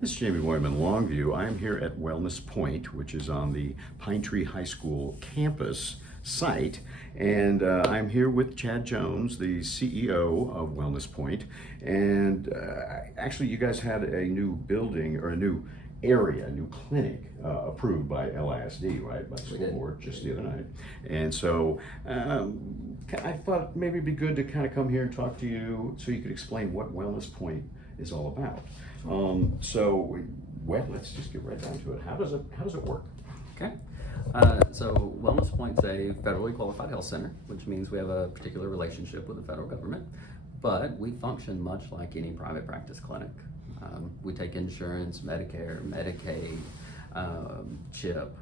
This is Jamie Boyman, Longview. I'm here at Wellness Pointe, which is on the Pine Tree High School campus site. And I'm here with Chad Jones, the CEO of Wellness Pointe. And actually, you guys had a new building or a new area, a new clinic approved by LISD, right? By the school board just the other night. And so I thought maybe it'd be good to kind of come here and talk to you so you could explain what Wellness Pointe is all about. Let's just get right down to it. How does it work? Okay. So Wellness Pointe is a federally qualified health center, which means we have a particular relationship with the federal government, but we function much like any private practice clinic. We take insurance, Medicare, Medicaid, CHIP,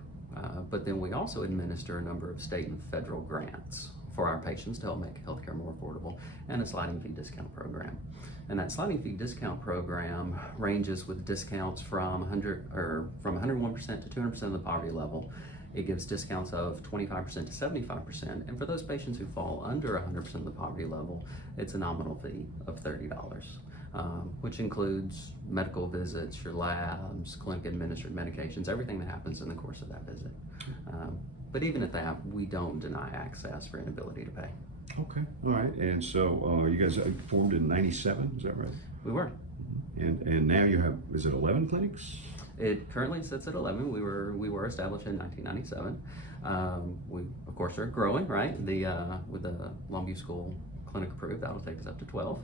but then we also administer a number of state and federal grants for our patients to help make healthcare more affordable, and a sliding fee discount program. And that sliding fee discount program ranges with discounts from 101% to 200% of the poverty level. It gives discounts of 25% to 75%, and for those patients who fall under 100% of the poverty level, it's a nominal fee of $30, which includes medical visits, your labs, clinic-administered medications, everything that happens in the course of that visit. But even at that, we don't deny access for inability to pay. Okay, all right. And so you guys formed in '97, is that right? We were. And now you have, is it 11 clinics? It currently sits at 11. We were established in 1997. We of course are growing, right? With the Longview School clinic approved, that'll take us up to 12.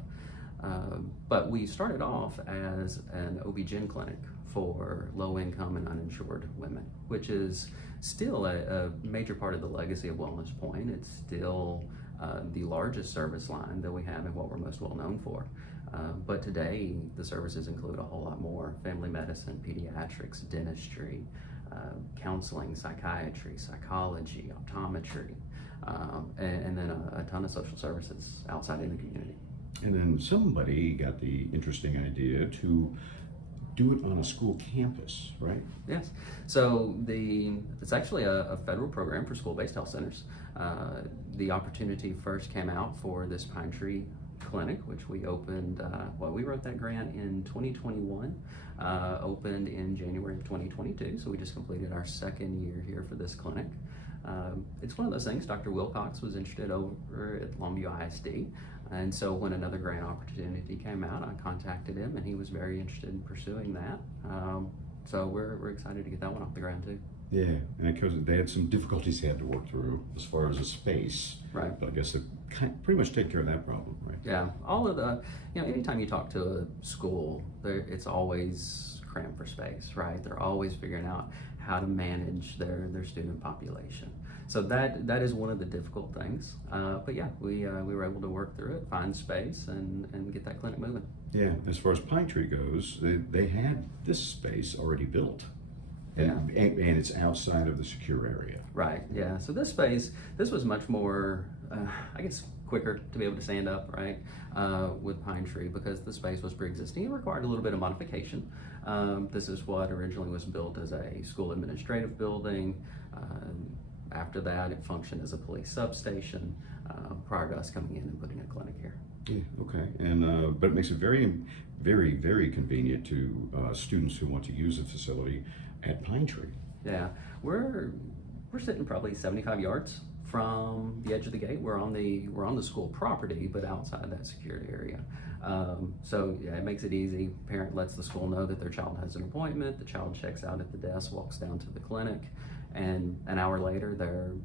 But we started off as an OB-GYN clinic for low-income and uninsured women, which is still a major part of the legacy of Wellness Pointe. It's still the largest service line that we have and what we're most well known for. But today, the services include a whole lot more: family medicine, pediatrics, dentistry, counseling, psychiatry, psychology, optometry, and then a ton of social services outside in the community. And then somebody got the interesting idea to do it on a school campus, right? Yes. So it's actually a federal program for school-based health centers. The opportunity first came out for this Pine Tree clinic, which we opened, we wrote that grant in 2021, opened in January of 2022. So we just completed our second year here for this clinic. It's one of those things. Dr. Wilcox was interested over at Longview ISD. And so when another grant opportunity came out, I contacted him, and he was very interested in pursuing that. So we're excited to get that one off the ground too. Yeah, and because they had some difficulties they had to work through as far as a space. Right. But I guess they pretty much take care of that problem, right? Yeah, all of anytime you talk to a school, it's always crammed for space, right? They're always figuring out how to manage their student population. So that is one of the difficult things. But yeah, we were able to work through it, find space, and get that clinic moving. Yeah, as far as Pine Tree goes, they had this space already built. And it's outside of the secure area. Right, yeah. So this was much more, I guess, quicker to be able to stand up, right, with Pine Tree, because the space was pre-existing. It required a little bit of modification. This is what originally was built as a school administrative building. After that, it functioned as a police substation prior to us coming in and putting a clinic here. Yeah, okay. And but it makes it very, very, very convenient to students who want to use the facility at Pine Tree. Yeah, we're sitting probably 75 yards from the edge of the gate. We're on the school property, but outside that secured area. So yeah, it makes it easy. Parent lets the school know that their child has an appointment. The child checks out at the desk, walks down to the clinic, and an hour later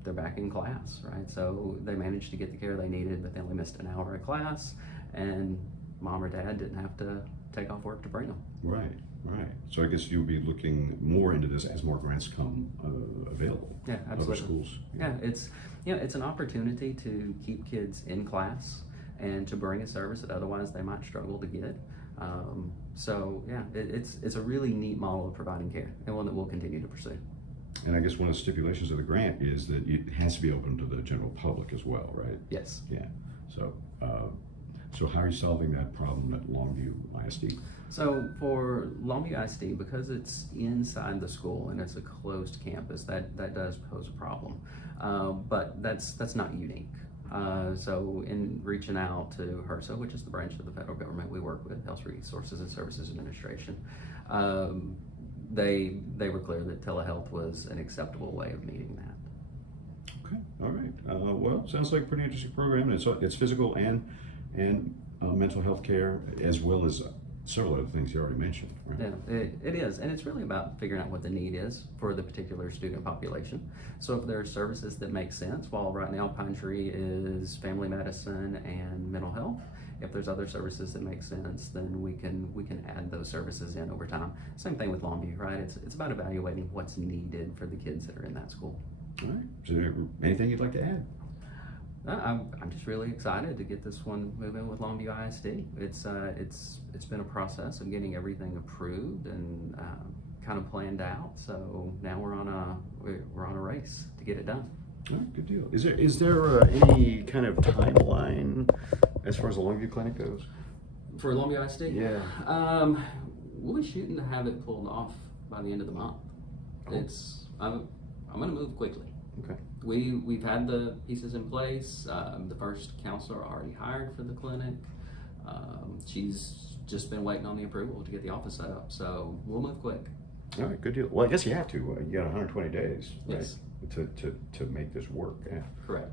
they're back in class, right? So they managed to get the care they needed, but they only missed an hour of class, and mom or dad didn't have to take off work to bring them. Right, right. So I guess you'll be looking more into this as more grants come available. Yeah, absolutely. Other schools. Yeah, it's an opportunity to keep kids in class and to bring a service that otherwise they might struggle to get. So yeah, it's a really neat model of providing care, and one that we'll continue to pursue. And I guess one of the stipulations of the grant is that it has to be open to the general public as well, right? Yes. Yeah. So, so how are you solving that problem at Longview ISD? So for Longview ISD, because it's inside the school and it's a closed campus, that does pose a problem. But that's not unique. So in reaching out to HRSA, which is the branch of the federal government we work with, Health Resources and Services Administration, They were clear that telehealth was an acceptable way of meeting that. Okay, all right. Well, sounds like a pretty interesting program. It's physical and mental health care, as well as several other things you already mentioned. Right? Yeah, it is, and it's really about figuring out what the need is for the particular student population. So if there are services that make sense, while right now Pine Tree is family medicine and mental health, if there's other services that make sense, then we can add those services in over time. Same thing with Longview, right? It's about evaluating what's needed for the kids that are in that school. All right. Is there anything you'd like to add? I'm just really excited to get this one moving with Longview ISD. It's been a process of getting everything approved and kind of planned out. So now we're on a race to get it done. All right, good deal. Is there any kind of timeline as far as the Longview Clinic goes? For Longview ISD? Yeah. We'll be shooting to have it pulled off by the end of the month. Cool. I'm going to move quickly. Okay. We've had the pieces in place. The first counselor already hired for the clinic. She's just been waiting on the approval to get the office set up. So we'll move quick. All right, good deal. Well, I guess you have to. You got 120 days, right? Yes. To make this work. Yeah. Correct.